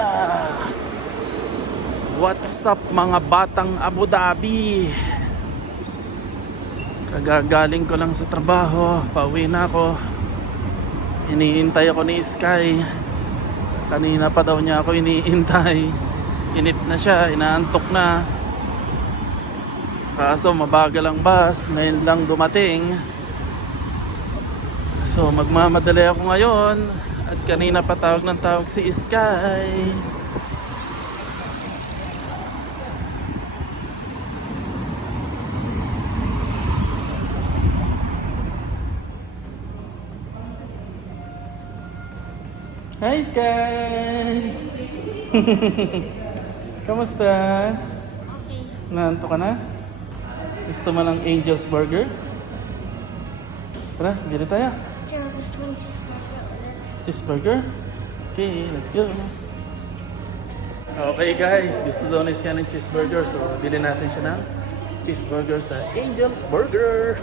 Yeah! What's up mga batang Abu Dhabi? Kagagaling ko lang sa trabaho, pauwi na ako. Iniintay ako ni Sky. Kanina pa daw niya ako iniintay. Inip na siya, inaantok na. Kaso mabagal ang bus, ngayon lang dumating. So magmamadali ako ngayon. At kanina pa tawag ng tawag si Sky. Hi Sky! Kamusta? Okay. Naantok ka na? Gusto mo ng Angel's Burger? Tara, bili tayo. Tsaka gusto mo cheeseburger ulit. Cheeseburger? Okay, let's go. Okay guys, gusto daw ni Sky ng cheeseburger. So, bili natin siya ng cheeseburger sa Angel's Burger.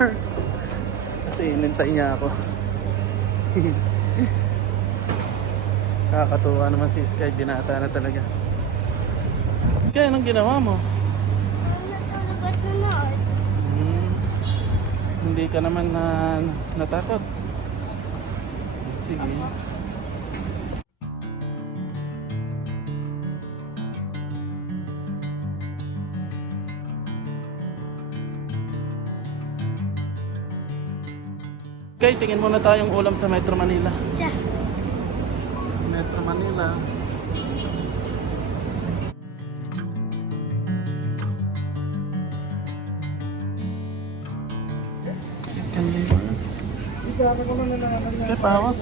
Kasi inintay niya ako. Kakatuwa naman si Sky, binata na talaga. Kaya anong ginawa mo? Natulog at nanood. Hindi ka naman natakot. Sige. Okay, tingin muna tayong ulam sa Metro Manila. Tiyan. Metro Manila. Chicken liver. Sige, pahawak.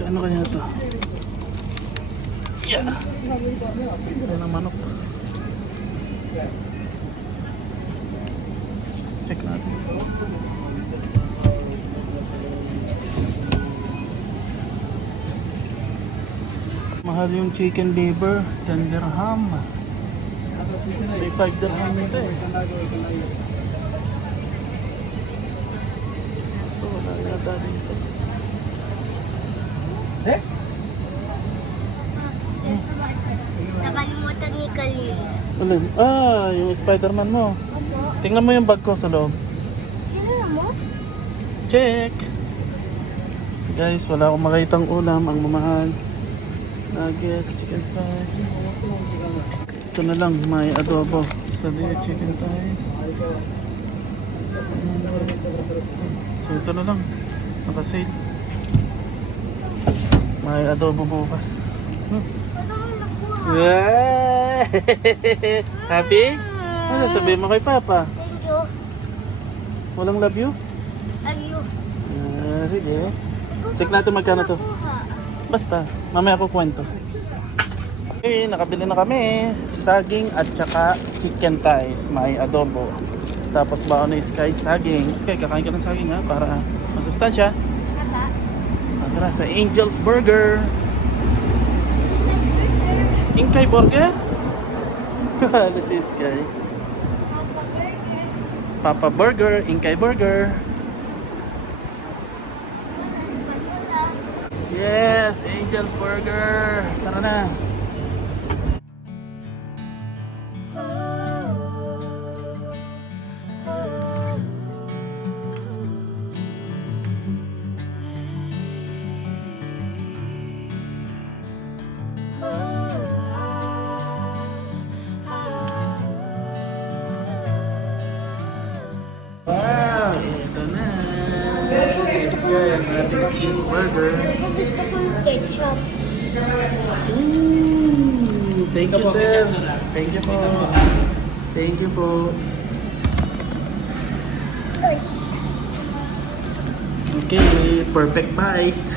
Kaano kaya ito? Yeah. Ito ng manok. Check natin. Mahal yung chicken liver, 10 dirham. May 5 dirham ito eh. So wala yata dito. Nakalimutan ni Kalil. Alin? Ah, yung Spider-Man mo. Opo. Tingnan mo yung bag ko sa loob. Sino mo? Check! Guys, wala akong makitang ulam. Ang mamahal. Nuggets, chicken thighs. Ito na lang, may adobo. Sabi, chicken thighs. So ito na lang. Nakasale. May adobo bukas. Ano mo nakuha? Yeah! Happy? Ano sasabihin mo kay Papa? Thank you. Walang love you? Love you. Sige. Check natin magkano to. Nakuha. Basta, mamaya ko kwento. Okay, nakabili na kami. Saging at saka chicken thighs. May adobo. Tapos baon ni Sky saging. Sky, kakain ka ng saging ha, para masustansya. Naka? Tara, sa Angel's Burger. Inkay Burger? Ano si Sky? Papa Burger, Inkay Burger. Yes, Angel's Burger. Tara na. Wow, ito na. Sky, ang ating cheeseburger. Ako gusto ko ng ketchup. Thank you, sir. Thank you po. Thank you po. Ay. Okay, perfect bite.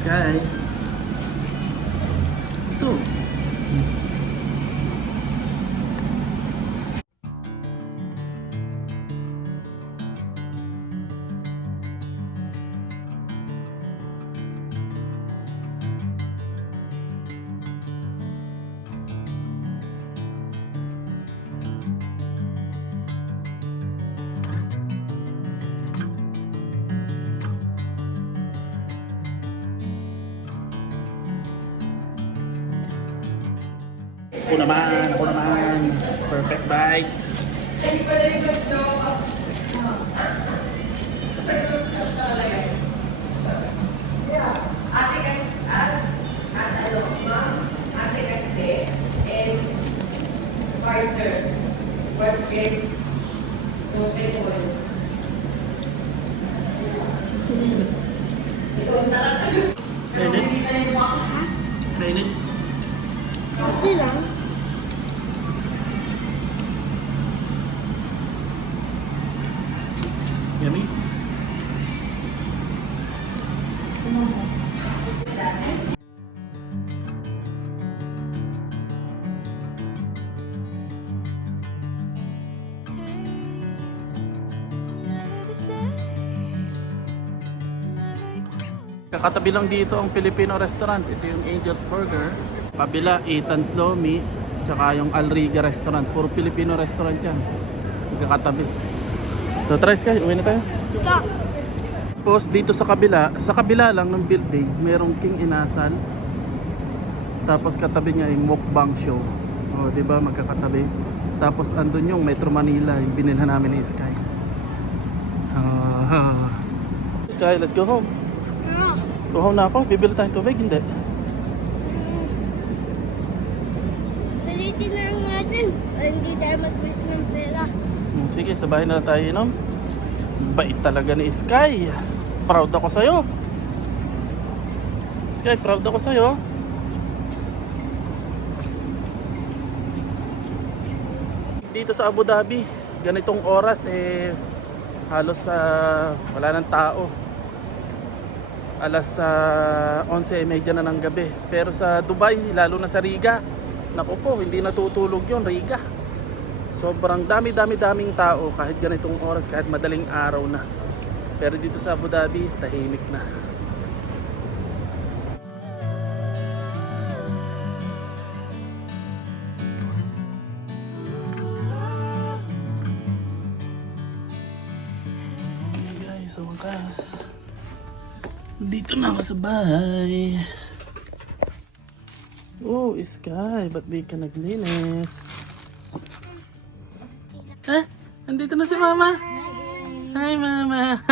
Sky. Ito. Ako naman. Perfect bite. Mainit? Mainit? Okay lang. Yummy? Kakatabi lang dito ang Filipino restaurant. Ito yung Angel's Burger. Kabila, Ethan's Lomi. Tsaka yung Alriga restaurant. Puro Filipino restaurant yan. Kakatabi. So try Sky, uwi na tayo. Stop. Tapos dito sa kabila lang ng building, merong King Inasal. Tapos katabi niya yung mukbang show. O, di ba magkakatabi. Tapos andun yung Metro Manila, yung binilhan namin ni Sky. Sky, let's go home. No. Go home na ako. Bibili tayong tubig, hindi. Pilitin na natin. Hindi tayo mag-wish ng pera. Sige, sa bahay na lang tayo inom. Bait talaga ni Sky. Proud ako sa'yo. Sky, proud ako sa'yo. Dito sa Abu Dhabi, ganitong oras halos wala nang tao. Alas 11:30 na ng gabi. Pero sa Dubai, lalo na sa Riga, naku po, hindi natutulog yon Riga. Sobrang daming tao kahit ganitong oras, kahit madaling araw na. Pero dito sa Abu Dhabi, tahimik na. Okay guys, sa wakas, dito na ako sa bahay. Oh, Sky, ba't di ka naglinis? Ha? Andito na si Mama. Hi, Mama.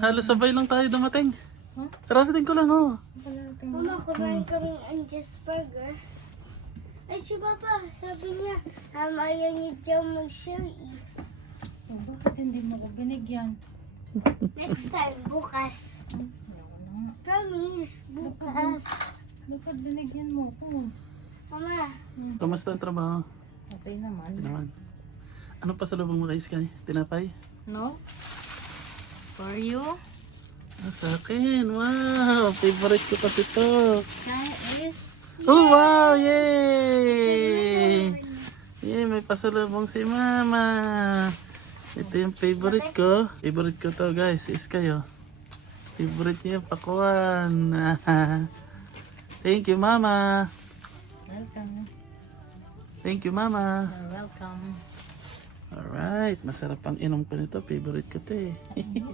Halos sabay lang tayo dumating. Kararating ko lang, oh. Mama, kumain kami ang Angel's Burger. Ay, si Papa, sabi niya, ayaw niya dyan mag-share eh. Bakit hindi mo ko binigyan? Next time, bukas. Promise, bukas. Bakit binigyan mo ko? Mama, Kamusta ang trabaho? Okay naman. Okay naman. Ano pa sa lubong mo kay Sky? Tinapay? No? For you? Ah, sa akin. Wow! Favorite ko kasi to. Sky is... Oh, wow! Yay! Yay! May pasalubong si Mama. Ito yung favorite ko. Favorite ko to guys. Si Sky, oh. Favorite niya yung pakuan. Thank you, Mama. Welcome. Thank you, Mama. You're welcome. Alright, masarap ang inom ko nito. Favorite ko to eh.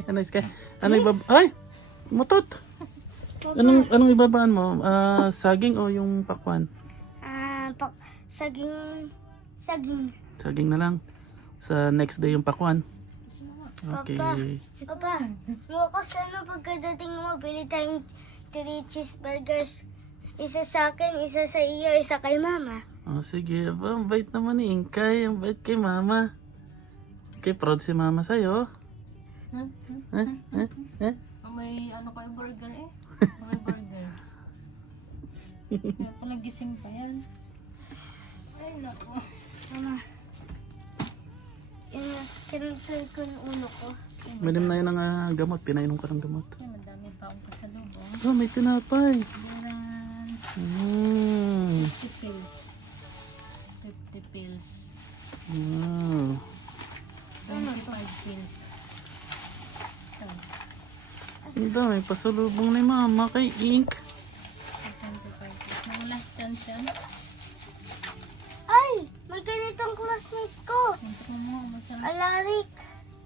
Ano Sky? Ano ibaba? Ay! Mutot! Anong ibabaan mo? Saging o yung pakwan? saging. Saging na lang. Sa next day yung pakwan. Okay. Papa, bukas pagkadating mo, bili tayong 3 cheeseburgers. Isa sa akin, isa sa iyo, isa kay Mama. Oh, sige. Aba, ang bait naman ni Inkay. Ang bait kay Mama. Okay, proud si Mama sa'yo. May ano kayo burger eh? May burger. Kaya pala gising pa yan. Ay, naku. Mama, kinansel ko yung ulo ko. Minim na yun ang gamot. Pinainom ka ng gamot. Ay, madami pa akong kasalubong. Oh, may tinapay. Buran. 50 pills. 50 pills. Wow. 25 pills. Ito. Ang dami pasalubong ni Mama kay Ink. 25 pills. Nang last chance yan. Ay! May ganitong classmate ko! Ito mo, masarap. Alarik!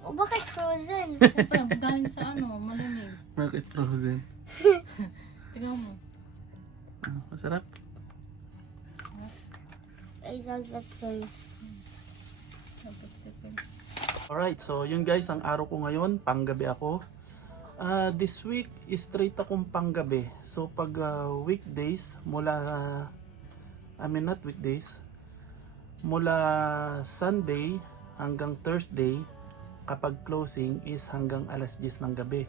O bakit frozen? Siyempre, galing sa ano, malamig. Bakit frozen? Tingnan mo. Masarap. ay sasaktan. Alright, so yun guys, ang araw ko ngayon, panggabi ako. This week, straight akong panggabi. So pag weekdays, not weekdays, mula Sunday hanggang Thursday, kapag closing is hanggang alas 10 ng gabi.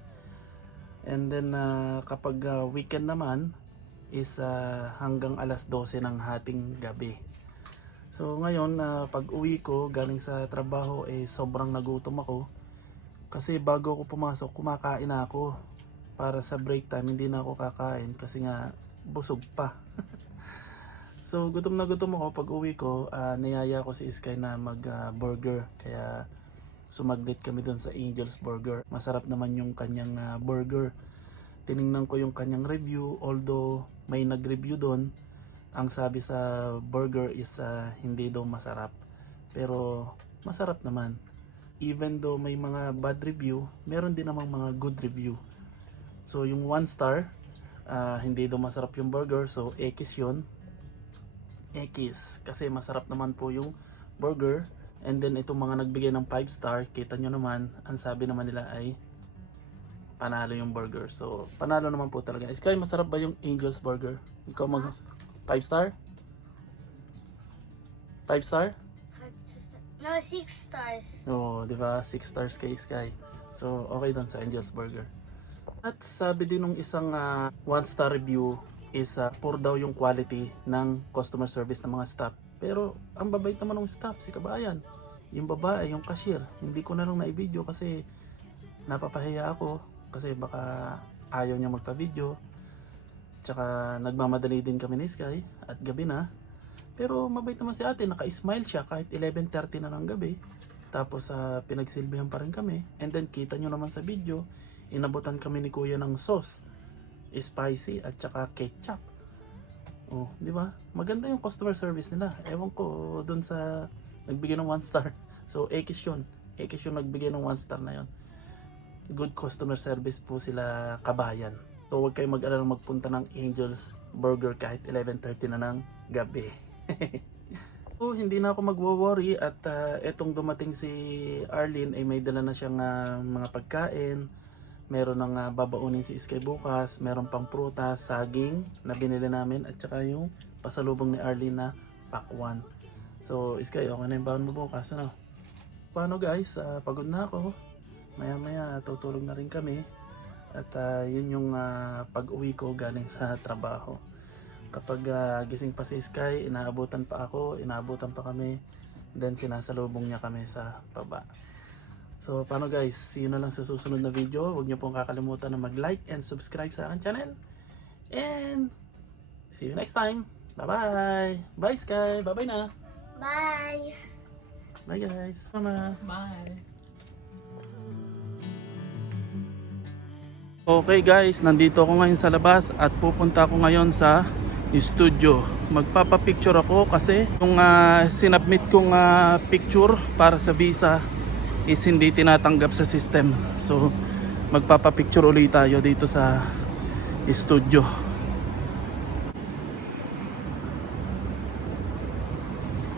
And then kapag weekend naman is hanggang alas 12 ng hating gabi. So ngayon pag uwi ko galing sa trabaho sobrang nagutom ako. Kasi bago ako pumasok kumakain na ako. Para sa break time hindi na ako kakain kasi nga busog pa. So gutom na gutom ako. Pag uwi ko niyaya ko si Sky na mag burger. Kaya sumaglit kami doon sa Angel's Burger. Masarap naman yung kanyang burger. Tiningnan ko yung kanyang review, although may nag-review doon, ang sabi sa burger is hindi daw masarap. Pero masarap naman. Even though may mga bad review, meron din namang mga good review. So yung 1 star, hindi daw masarap yung burger, so X yun. X, kasi masarap naman po yung burger. And then itong mga nagbigay ng 5 star, kita nyo naman, ang sabi naman nila ay panalo yung burger. So panalo naman po talaga. Sky, masarap ba yung Angel's Burger? Ikaw 5 star? 5 star? No, 6 stars. Oo, di ba? 6 stars kay Sky. So okay doon sa Angel's Burger. At sabi din nung isang 1 star review is poor daw yung quality ng customer service ng mga staff. Pero ang babait naman ng staff, si Kabayan. Yung babae, yung cashier, hindi ko na lang na-video kasi napapahiya ako. Kasi baka ayaw niya magpa-video. Tsaka nagmamadali din kami ni Sky at gabi na. Pero mabait naman si ate, naka-smile siya kahit 11:30 na ng gabi. Tapos pinagsilbihan pa rin kami. And then kita nyo naman sa video, inabutan kami ni kuya ng sauce. Spicy at tsaka ketchup. Oh, di ba? Maganda yung customer service nila. Ewan ko doon sa nagbigay ng 1 star. So, X yun. X yung nagbigay ng 1 star na yun. Good customer service po sila, Kabayan. So, huwag kayong mag-alala magpunta ng Angel's Burger kahit 11:30 na ng gabi. So, hindi na ako magwo-worry at etong dumating si Arlene ay may dala na siyang mga pagkain. Meron ng babaunin si Sky bukas, meron pang prutas, saging na binili namin at saka yung pasalubong ni Arlene na pakwan. So Sky, okay na yung baon mo bukas, ano? Paano guys, pagod na ako. Maya maya tutulog na rin kami. At yun yung pag-uwi ko galing sa trabaho. Kapag gising pa si Sky, inaabutan pa ako, inaabutan pa kami. Then sinasalubong niya kami sa baba. So paano guys, see you na lang sa susunod na video. Huwag niyo pong kakalimutan na mag-like and subscribe sa aking channel. And see you next time. Bye bye. Bye Sky. Bye bye na. Bye. Bye guys. Mama. Bye. Okay guys, nandito ako ngayon sa labas at pupunta ako ngayon sa studio. Magpapapicture ako kasi yung sinubmit kong picture para sa visa is hindi tinatanggap sa system. So magpapapicture ulit tayo dito sa studio.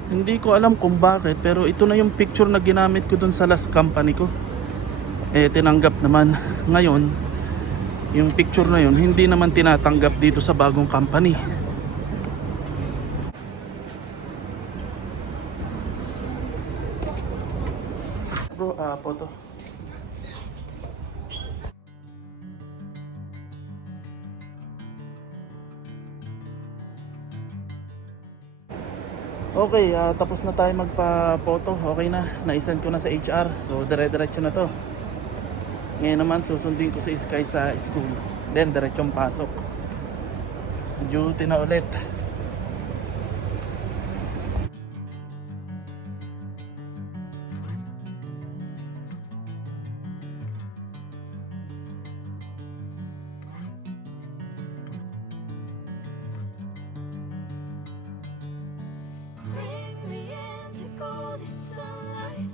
Hindi ko alam kung bakit pero ito na yung picture na ginamit ko dun sa last company ko. Tinanggap naman. Ngayon yung picture na yun hindi naman tinatanggap dito sa bagong company. Bro, photo. Okay, tapos na tayo magpa-photo. Okay na, na-send ko na sa HR. So, dire-diretso na to. Ngayon naman, susundin ko si Sky sa school. Then, diretsong pasok. Duty na ulit. Bring me into golden sunlight.